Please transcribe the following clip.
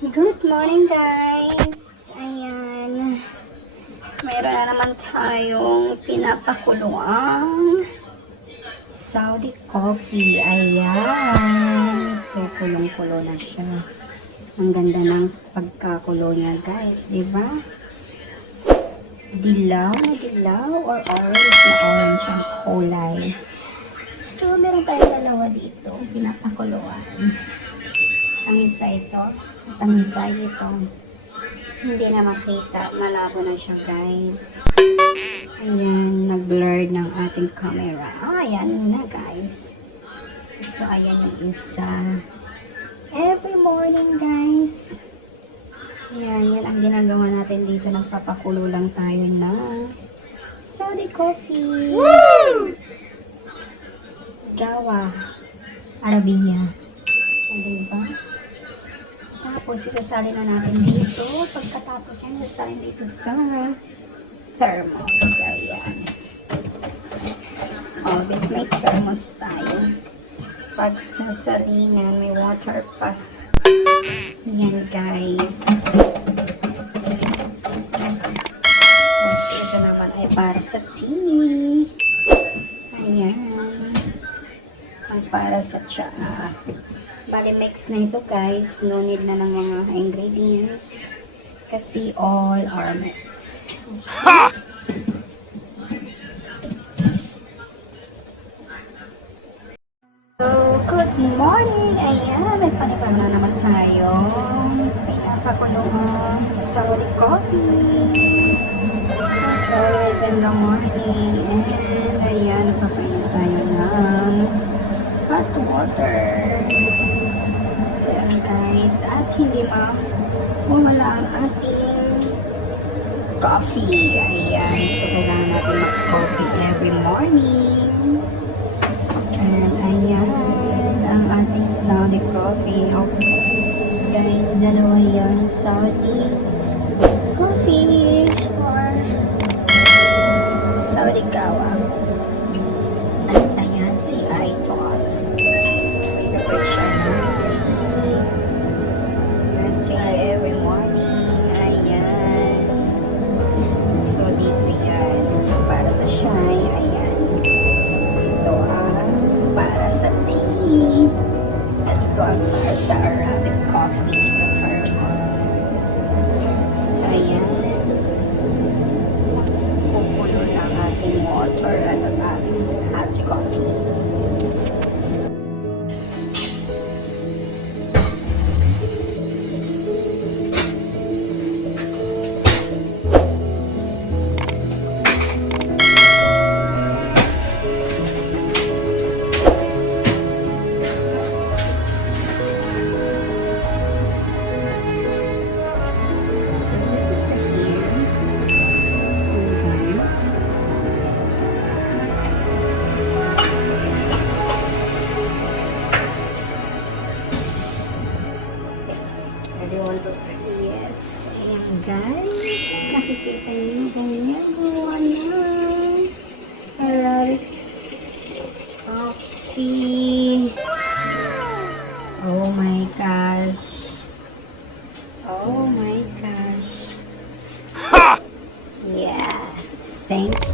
Good morning guys! Ayan, mayroon na naman tayong pinapakuluang Saudi coffee. Ayan, so kulong-kulo na siya. Ang ganda ng pagkakulo niya guys, di ba? Dilaw na dilaw or orange na orange ang kulay. So meron tayong dalawa dito, pinapakuluan. Ang isa ito, at ang isa ito. Hindi na makita, malabo na siya guys. Ayan, nag-blur ng ating camera. Ayan na guys. So ayan yung isa. Every morning guys. Ayan, yan ang ginagawa natin dito. Nagpapakulo lang tayo na Saudi coffee. Woo! Gawa. Arabiya. O, diba? Tapos, isasali na natin dito. Pagkatapos yan, isasali dito sa thermos. Ayan. So, always may thermos tayo. Pag sasalinan, may water pa. Yan, guys. Tapos, ito naman ay para sa tea. Ayan. Ay para sa tsaa. Bali, mix na ito guys. No need na ng mga ingredients. Kasi all are mixed. Ha! So, good morning! Ayan, may panibag na naman tayo. Pinapakulong Saudi coffee. As always in the morning. And ayan, napapain tayo ng hot water. So yan guys, at hindi mawala ang ating coffee. Ayan, so kailangan natin mag-coffee every morning. And ayan, ang ating Saudi coffee. Okay. Guys, dalawa yan, Saudi coffee or Saudi gawa. At ayan, si Aitor. Every morning. Ayan. So, dito yan. Para sa chai. Ayan. Ito ang para sa tea. At ito ang para sa Arabic coffee na thermos. So, ayan. Kukulo lang ating water at ang ating hot coffee. Yes, ayan guys, nakikita niyo ganyan gawa na Arabic coffee. Oh my gosh, oh my gosh. Yes, thank you.